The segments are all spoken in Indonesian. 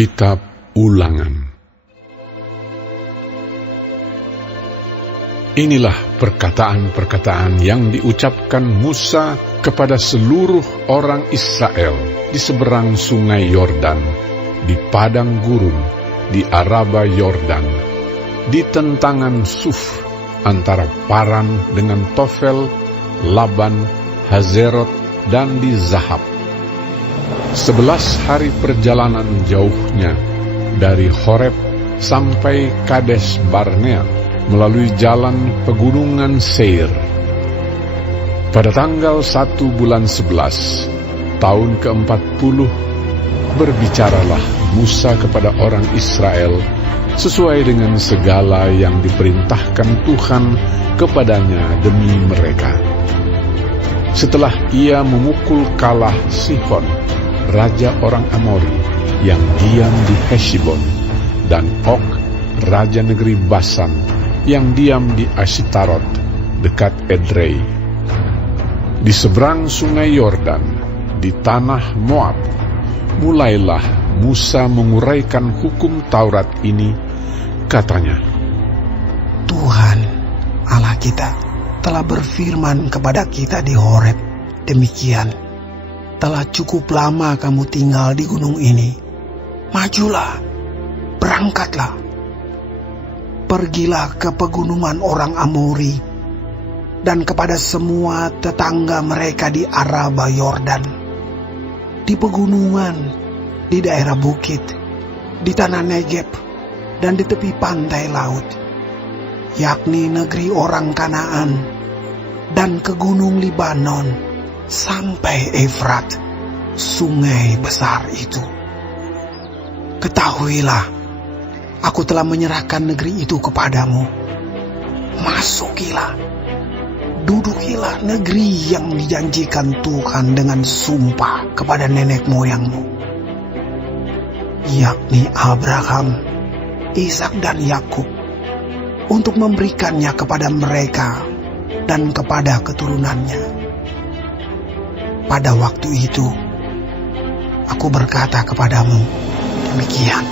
Kitab Ulangan. Inilah perkataan-perkataan yang diucapkan Musa kepada seluruh orang Israel di seberang sungai Yordan, di padang gurun, di Araba Yordan, di tentangan Suf, antara Paran dengan Tofel, Laban, Hazerot, dan di Zahab. 11 hari perjalanan jauhnya dari Horeb sampai Kades Barnea melalui jalan pegunungan Seir. Pada tanggal 1 bulan 11, tahun ke-40, berbicaralah Musa kepada orang Israel sesuai dengan segala yang diperintahkan Tuhan kepadanya demi mereka. Setelah ia memukul kalah Sihon, raja orang Amori, yang diam di Heshbon, dan Og, raja negeri Basan, yang diam di Ashitarot, dekat Edrei. Di seberang sungai Yordan, di tanah Moab, mulailah Musa menguraikan hukum Taurat ini, katanya, Tuhan, Allah kita, telah berfirman kepada kita di Horeb, demikian, telah cukup lama kamu tinggal di gunung ini. Majulah, berangkatlah. Pergilah ke pegunungan orang Amori dan kepada semua tetangga mereka di Araba Yordan, di pegunungan, di daerah bukit, di tanah Negeb, dan di tepi pantai laut, yakni negeri orang Kanaan, dan ke gunung Libanon, sampai Efrat, sungai besar itu. Ketahuilah, aku telah menyerahkan negeri itu kepadamu. Masukilah, dudukilah negeri yang dijanjikan Tuhan dengan sumpah kepada nenek moyangmu, yakni Abraham, Ishak dan Yakub, untuk memberikannya kepada mereka dan kepada keturunannya. Pada waktu itu, aku berkata kepadamu, demikian,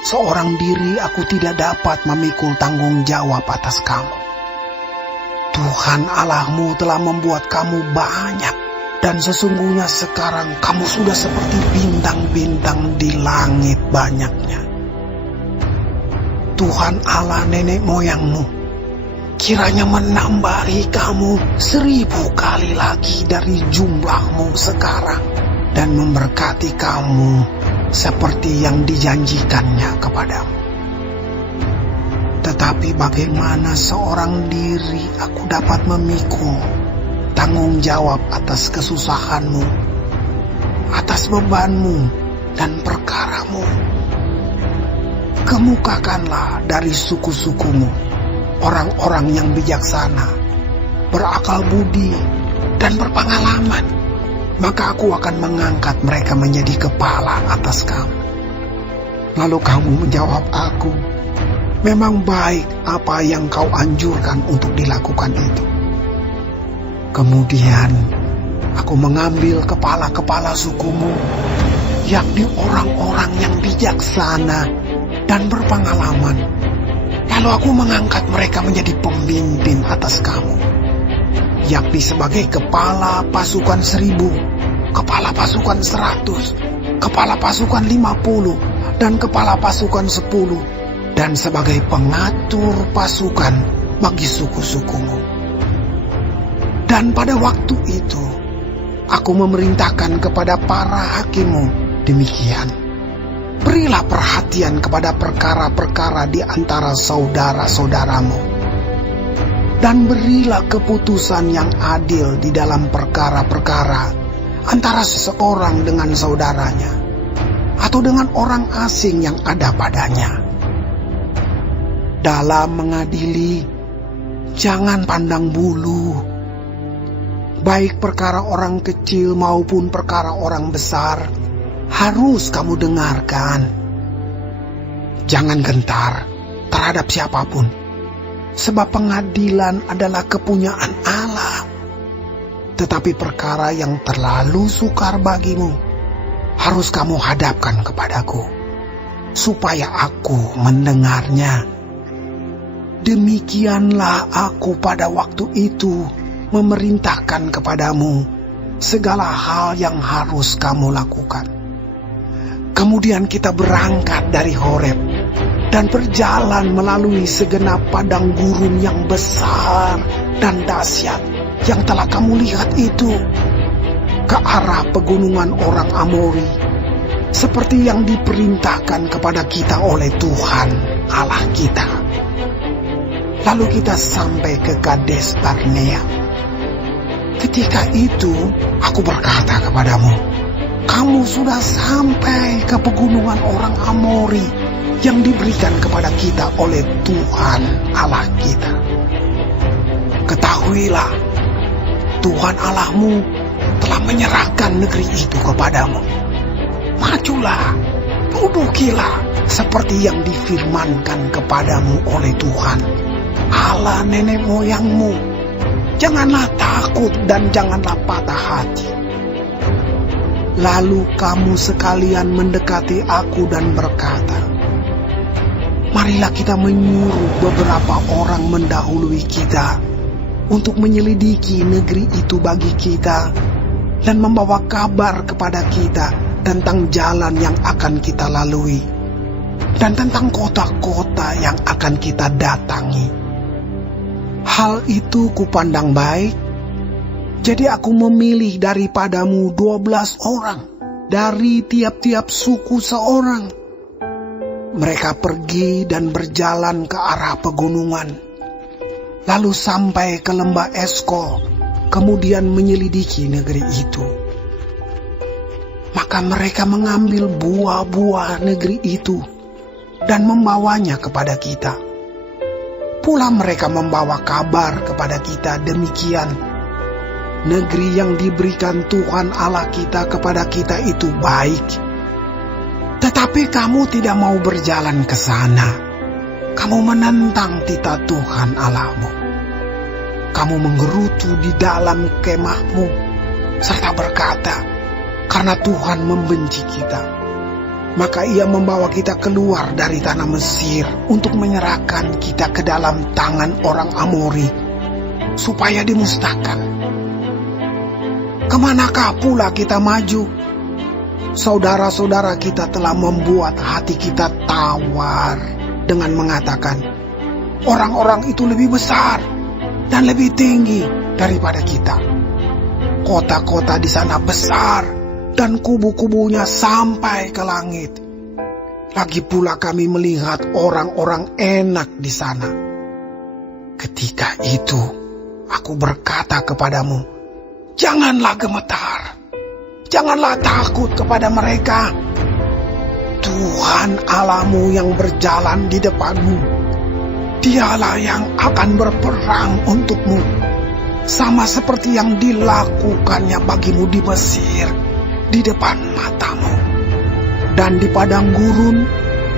seorang diri aku tidak dapat memikul tanggung jawab atas kamu. Tuhan Allahmu telah membuat kamu banyak, dan sesungguhnya sekarang kamu sudah seperti bintang-bintang di langit banyaknya. Tuhan Allah nenek moyangmu kiranya menambahi kamu 1000 kali lagi dari jumlahmu sekarang, dan memberkati kamu seperti yang dijanjikannya kepadamu. Tetapi bagaimana seorang diri aku dapat memikul tanggung jawab atas kesusahanmu, atas bebanmu dan perkaramu? Kemukakanlah dari suku-sukumu orang-orang yang bijaksana, berakal budi, dan berpengalaman, maka aku akan mengangkat mereka menjadi kepala atas kamu. Lalu kamu menjawab aku, memang baik apa yang kau anjurkan untuk dilakukan itu. Kemudian aku mengambil kepala-kepala sukumu, yakni orang-orang yang bijaksana dan berpengalaman. Lalu aku mengangkat mereka menjadi pemimpin atas kamu, yakni sebagai kepala pasukan 1000, kepala pasukan 100, kepala pasukan 50, dan kepala pasukan 10, dan sebagai pengatur pasukan bagi suku-sukumu. Dan pada waktu itu, aku memerintahkan kepada para hakimmu demikian, berilah perhatian kepada perkara-perkara di antara saudara-saudaramu, dan berilah keputusan yang adil di dalam perkara-perkara antara seseorang dengan saudaranya, atau dengan orang asing yang ada padanya. Dalam mengadili, jangan pandang bulu, baik perkara orang kecil maupun perkara orang besar, harus kamu dengarkan. Jangan gentar terhadap siapapun, sebab pengadilan adalah kepunyaan Allah. Tetapi perkara yang terlalu sukar bagimu, harus kamu hadapkan kepadaku, supaya aku mendengarnya. Demikianlah aku pada waktu itu memerintahkan kepadamu segala hal yang harus kamu lakukan. Kemudian kita berangkat dari Horeb dan berjalan melalui segenap padang gurun yang besar dan dahsyat yang telah kamu lihat itu, ke arah pegunungan orang Amori, seperti yang diperintahkan kepada kita oleh Tuhan Allah kita. Lalu kita sampai ke Kades Barnea. Ketika itu aku berkata kepadamu, kamu sudah sampai ke pegunungan orang Amori yang diberikan kepada kita oleh Tuhan Allah kita. Ketahuilah, Tuhan Allahmu telah menyerahkan negeri itu kepadamu. Majulah, dudukilah seperti yang difirmankan kepadamu oleh Tuhan Allah nenek moyangmu. Janganlah takut dan janganlah patah hati. Lalu kamu sekalian mendekati aku dan berkata, marilah kita menyuruh beberapa orang mendahului kita untuk menyelidiki negeri itu bagi kita dan membawa kabar kepada kita tentang jalan yang akan kita lalui dan tentang kota-kota yang akan kita datangi. Hal itu kupandang baik, jadi aku memilih daripadamu 12 orang dari tiap-tiap suku seorang. Mereka pergi dan berjalan ke arah pegunungan, lalu sampai ke lembah Eskol, kemudian menyelidiki negeri itu. Maka mereka mengambil buah-buah negeri itu dan membawanya kepada kita. Pula mereka membawa kabar kepada kita demikian, negeri yang diberikan Tuhan Allah kita kepada kita itu baik. Tetapi kamu tidak mau berjalan ke sana. Kamu menentang titah Tuhan Allahmu. Kamu menggerutu di dalam kemahmu, serta berkata, karena Tuhan membenci kita, maka ia membawa kita keluar dari tanah Mesir untuk menyerahkan kita ke dalam tangan orang Amori, supaya dimusnahkan. Kemanakah pula kita maju? Saudara-saudara kita telah membuat hati kita tawar dengan mengatakan, orang-orang itu lebih besar dan lebih tinggi daripada kita. Kota-kota di sana besar dan kubu-kubunya sampai ke langit. Lagi pula kami melihat orang-orang enak di sana. Ketika itu aku berkata kepadamu, janganlah gemetar, janganlah takut kepada mereka. Tuhan Allahmu yang berjalan di depanmu, dialah yang akan berperang untukmu, sama seperti yang dilakukannya bagimu di Mesir, di depan matamu. Dan di padang gurun,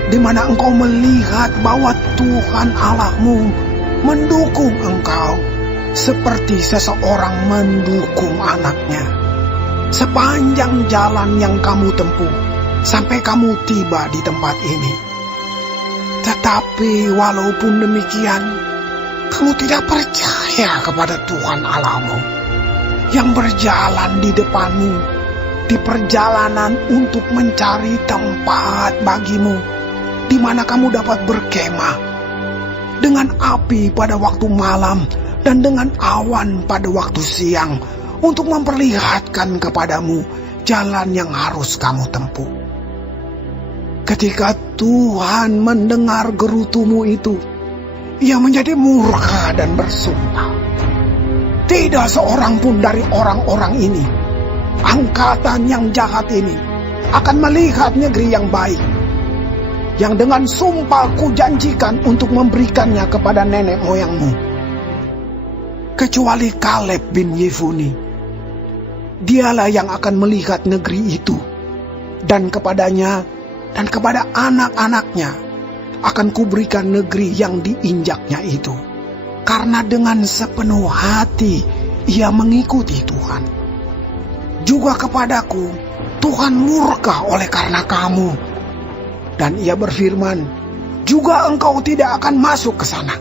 di mana engkau melihat bahwa Tuhan Allahmu mendukung engkau, seperti seseorang mendukung anaknya, sepanjang jalan yang kamu tempuh, sampai kamu tiba di tempat ini. Tetapi walaupun demikian, kamu tidak percaya kepada Tuhan Allahmu, yang berjalan di depanmu, di perjalanan untuk mencari tempat bagimu, di mana kamu dapat berkemah, dengan api pada waktu malam dan dengan awan pada waktu siang, untuk memperlihatkan kepadamu jalan yang harus kamu tempuh. Ketika Tuhan mendengar gerutumu itu, ia menjadi murka dan bersumpah, tidak seorang pun dari orang-orang ini, angkatan yang jahat ini, akan melihat negeri yang baik, yang dengan sumpah kujanjikan untuk memberikannya kepada nenek moyangmu, kecuali Kaleb bin Yefune. Dialah yang akan melihat negeri itu, dan kepadanya dan kepada anak-anaknya akan kuberikan negeri yang diinjaknya itu, karena dengan sepenuh hati ia mengikuti Tuhan. juga kepadaku Tuhan murka oleh karena kamu. Dan ia berfirman, juga engkau tidak akan masuk ke sana.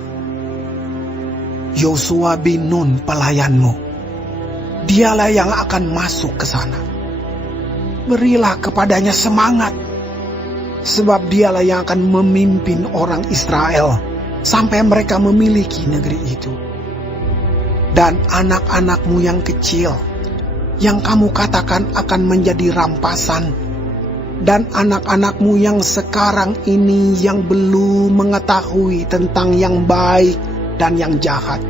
Yosua bin Nun pelayanmu, dialah yang akan masuk ke sana. Berilah kepadanya semangat, sebab dialah yang akan memimpin orang Israel sampai mereka memiliki negeri itu. Dan anak-anakmu yang kecil, yang kamu katakan akan menjadi rampasan, dan anak-anakmu yang sekarang ini yang belum mengetahui tentang yang baik dan yang jahat,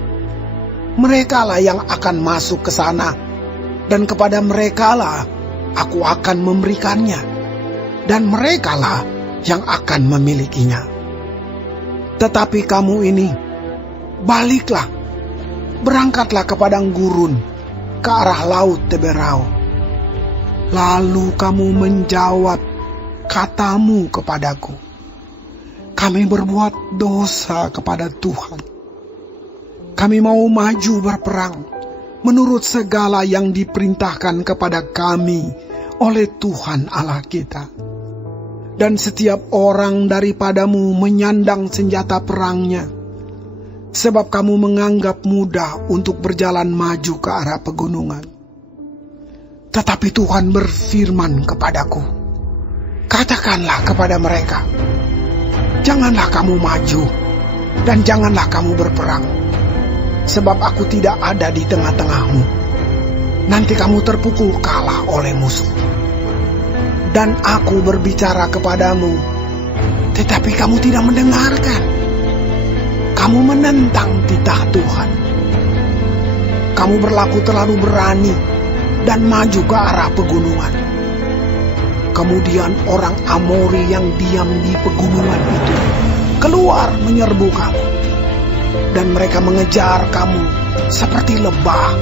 merekalah yang akan masuk ke sana, dan kepada merekalah aku akan memberikannya, dan merekalah yang akan memilikinya. Tetapi kamu ini, baliklah, berangkatlah ke padang gurun, ke arah laut Teberau. Lalu kamu menjawab katamu kepadaku, kami berbuat dosa kepada Tuhan. Kami mau maju berperang menurut segala yang diperintahkan kepada kami oleh Tuhan Allah kita. Dan setiap orang daripadamu menyandang senjata perangnya, sebab kamu menganggap mudah untuk berjalan maju ke arah pegunungan. Tetapi Tuhan berfirman kepadaku, katakanlah kepada mereka, janganlah kamu maju, dan janganlah kamu berperang, sebab aku tidak ada di tengah-tengahmu. Nanti kamu terpukul kalah oleh musuh. Dan aku berbicara kepadamu, tetapi kamu tidak mendengarkan. Kamu menentang titah Tuhan. Kamu berlaku terlalu berani dan maju ke arah pegunungan. Kemudian orang Amori yang diam di pegunungan itu keluar menyerbu kamu. Dan mereka mengejar kamu seperti lebah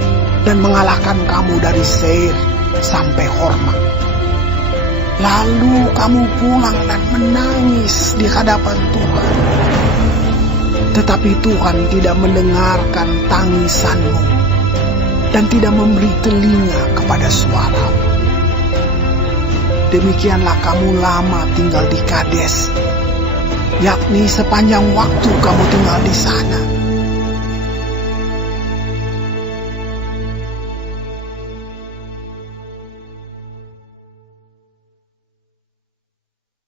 dan mengalahkan kamu dari Seir sampai Horma. Lalu kamu pulang dan menangis di hadapan Tuhan. Tetapi Tuhan tidak mendengarkan tangisanmu dan tidak memberi telinga kepada suara. Demikianlah kamu lama tinggal di Kades, yakni sepanjang waktu kamu tinggal di sana.